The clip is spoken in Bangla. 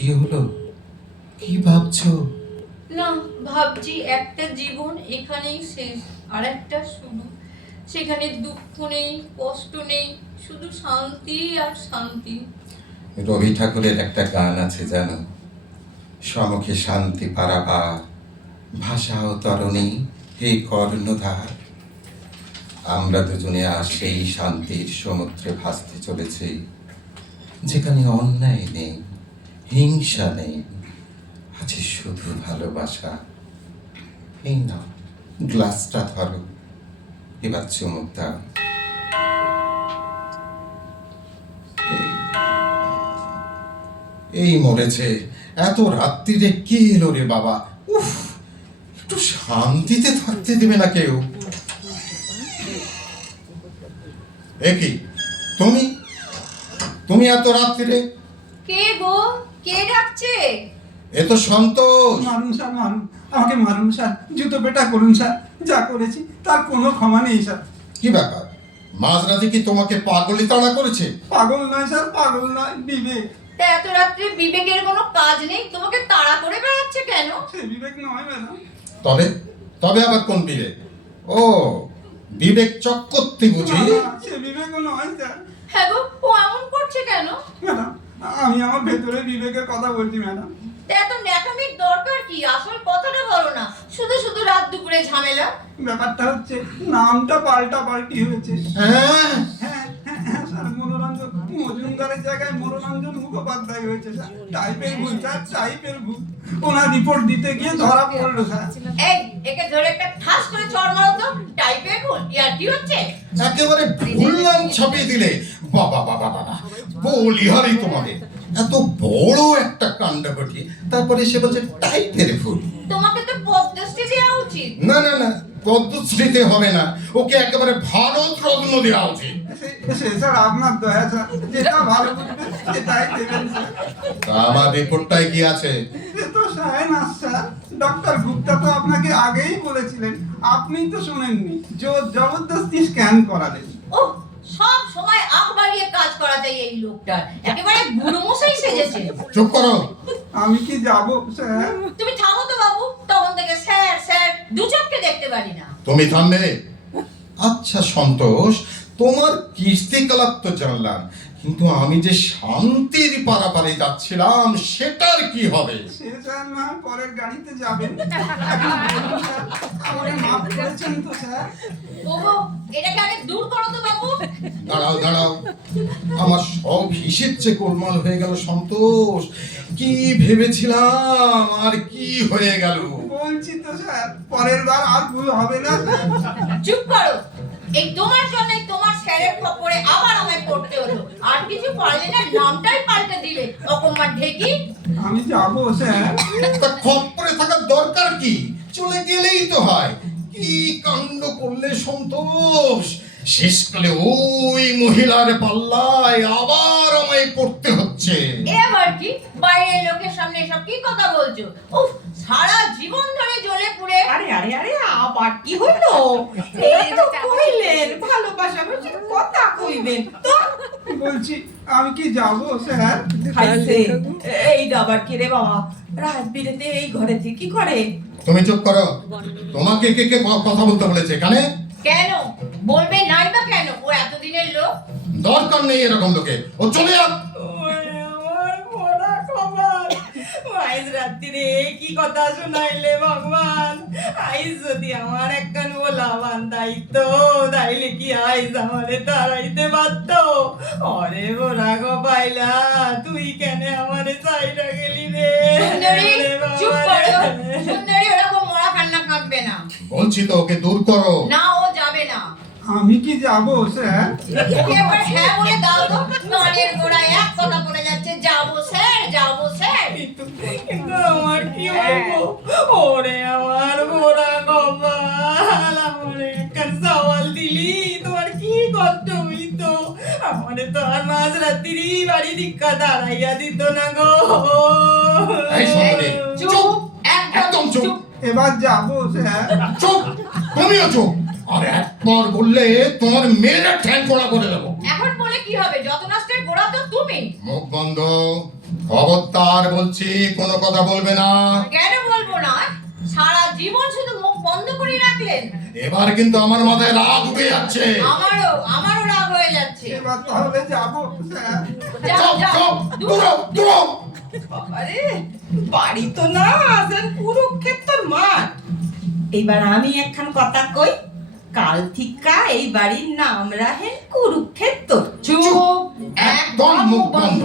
কি হলো? কি ভাবছো? না, ভাবছি একটা জীবন এখানেই শেষ, আর একটা শুরু। সেখানে দুঃখ নেই, কষ্ট নেই, শুধু শান্তি আর শান্তি। রবি ঠাকুরের একটা গান আছে জানো? সমুখে শান্তি পারাবার, ভাষা ও তরণী হে কর্ণধার। আমরা দুজনে আর সেই শান্তির সমুদ্রে ভাসতে চলেছি, যেখানে অন্যায় নেই, হিংসা নেই, আছে শুধু ভালোবাসা। এই না, গ্লাসটা ধরো, এবার চুমুক দাও। এই মরেছে, এত রাত্রিরে কে এলো রে বাবা? উফ, একটু শান্তিতে থাকতে দেবে না কেউ? একই তুমি তুমি এত রাত্রিরে? কে গো? কে ডাকছে? এ তো সন্তোষ। মারুন স্যার, মারুন, আমাকে মারুন স্যার, জুতো পেটা করুন স্যার, যা করেছি তার কোনো ক্ষমা নেই স্যার। কি ব্যাপার, মাঝরাতে কি তোমাকে পাগলি তাড়া করেছে? পাগল নয় স্যার, পাগল নয়, বিবেক। তা এত রাত্রে বিবেকের কোনো কাজ নেই, তোমাকে তাড়া করে বেড়াচ্ছে কেন? সে বিবেক নয় ম্যাডাম। তবে তবে আবার কোন বিবেক? ও, বিবেক চক্রবর্তী বুঝি? সে বিবেকও নয় স্যার। হ্যাঁ গো, ও এমন করছে কেন? ম্যাডাম, আমি আমার ভেতরে বিবেকের কথা বলছি ম্যাডাম। তা এত ন্যাকামির দরকার কি? আসল কথাটা বলো না, শুধু শুধু রাত দুপুরে ঝামেলা। ব্যাপারটা হচ্ছে নামটা পাল্টি হয়েছে। হ্যাঁ, হ্যাঁ হ্যাঁ হ্যাঁ স্যার, মনোরঞ্জন মজুমদারের জায়গায় মনোরঞ্জন মুখোপাধ্যায় হয়েছে স্যার। টাইপের ভুল স্যার, টাইপের ভুল। ওনার রিপোর্ট দিতে গিয়ে ধরা পড়লো স্যার। এই, একে ধরে একটা ঠাস করে চড় মারো তো। টাইপের ভুল ইয়ার কি হচ্ছে? একেবারে ভুল নাম ছাপিয়ে দিলে। বাবা বাবা বাবা, বলি হারি তোমাদের, এত বড় একটা কাণ্ড ঘটিয়ে তারপরে সে বলছে টাইপের ভুল। তোমাকে তো পদ্মশ্রী দেওয়া উচিত। না না না, পদ্মশ্রীতে হবে না, ওকে একেবারে ভারত রত্ন দেওয়া উচিত। সে স্যার আপনার দয়া স্যার, যেটা ভালো বুঝবেন সেটাই দেবেন স্যার। তা আমার রিপোর্টটায় কি আছে? সে তো সায়নাস স্যার, ডক্টর গুপ্তা তো আপনাকে আগেই বলেছিলেন, আপনিই তো শোনেননি, জোর জবরদস্তি স্ক্যান করালেন। ও, সব সময় আখ বাড়িয়ে কাজ করা যায় এই লোকটার, একেবারে বুড়ো মশাই সেজেছে। চুপ করো। আমি কি যাব স্যার? তুমি থামো তো বাবু, তখন থেকে স্যার স্যার দু চোখকে দেখতে পারি না। তুমি থামবে? আচ্ছা সন্তোষ, তোমার কীর্তিকলাপ তো জানলাম, কিন্তু আমি যে শান্তির পারাপারে যাচ্ছিলাম সেটার কি হবে? সে স্যার না হয় পরের গাড়িতে যাবেন। এখন বলুন স্যার, আমাকে মাফ করেছেন তো স্যার? ওগো, এটাকে আগে দূর করো তো বাবু। দাঁড়াও দাঁড়াও, আমার সব হিসেব যে গোলমাল হয়ে গেল সন্তোষ। কি ভেবেছিলাম আর কি হয়ে গেল? বলছি তো স্যার, পরের বার আর ভুল হবে না স্যার। চুপ করো। এই তোমার জন্য তোমার স্যারের খপ্পরে আবার আমায় পড়তে হলো। আর কিছু পারলে না, নামটাই পাল্টে দিলে, অকম্মার ঢেকি। আমি যাব স্যার। তা খপ্পরে থাকার দরকার কি? চলে গেলেই তো হয়। কি কাণ্ড করলে সন্তোষ! শেষকালে ওই মহিলার পাল্লায় আবার আমায় পড়তে হচ্ছে। এবার কি বাইরের লোকের সামনে সব কি কথা বলছো? উফ, সারা জীবন ধরে জ্বলে পুড়ে। আরে আরে আরে, আবার কি হলো? এই তো কইলেন ভালোবাসা বলছেন, কথা কইবেন তো। বলছি আমি কি যাব স্যার? হাইছে, এই আবার কি রে বাবা, রাত বিরেতে এই ঘরে থেকে কি করে? তুমি চুপ করো। তোমাকে কে কে কথা বলতে বলেছে এখানে? কেন বলবে নাই বা কেন? ও এতদিনের লোক। দরকার নেই এরকম লোকে, ও চলে যাক। ওরে আমার পোড়া কপাল, আইজ রাত্রিরে কি কথা শোনাইলে ভগবান। আইজ যদি আমার একখান ওলা বান্ধাইতো, তাইলে কি আইজ আমারে তাড়াইতে পারতো? অরে ওরা গো পাইলা, তুই কেন আমারে চাইরা গেলি রে? সুন্দরী, ওরে বাবা চুপ রে। করো। সুন্দরী ওরকম মরা কান্না কাঁদবে না। বলছি তো ওকে দূর করো। না, ও যাবে না। আমি কি যাব স্যার? ওকে একবার হ্যাঁ বলে দাও তো। কানের গোড়ায় এক কথা বলে যাচ্ছে, যাবো স্যার, যাবো স্যার। কিন্তু আমার কি হইব? ওরে আমার পোড়া কপাল, আমারে একখান সওয়াল দিলি, তোমার কি কষ্ট হইতো? আমারে তো আর মাঝ রাত্রি বাড়ি দিক্কা দাঁড়াইয়া দিত না গো। এই সুন্দরী, চুপ, একদম চুপ। এবার যাব স্যার। চুপ, তুমিও চুপ। আর একবার বললে তোমার মেয়েরা ঠ্যাং কড়া করে দেবো। এখন বলে কি হবে? যত নষ্টের গোড়া তো তুমি। মুখ বন্ধ, খবরদার বলছি, কোনো কথা বলবে না। কেন বলবো না? সারা জীবন শুধু মুখ বন্ধ করে রাখলেন। এবার কিন্তু আমার মাথায় রাগ উঠে যাচ্ছে। আমারও রাগ হয়ে যাচ্ছে। এবার তাহলে যাবো স্যার। চুপ, চুপ, দূরো, দূরো। আরে বাড়ি তো না, আসেন কুরুক্ষেত্রের মাঠ। এইবার আমি একখান কথা কই, কাল থিকা এই বাড়ির নাম রাখেন কুরুক্ষেত্র। চুপ, একদম মুখ বন্ধ।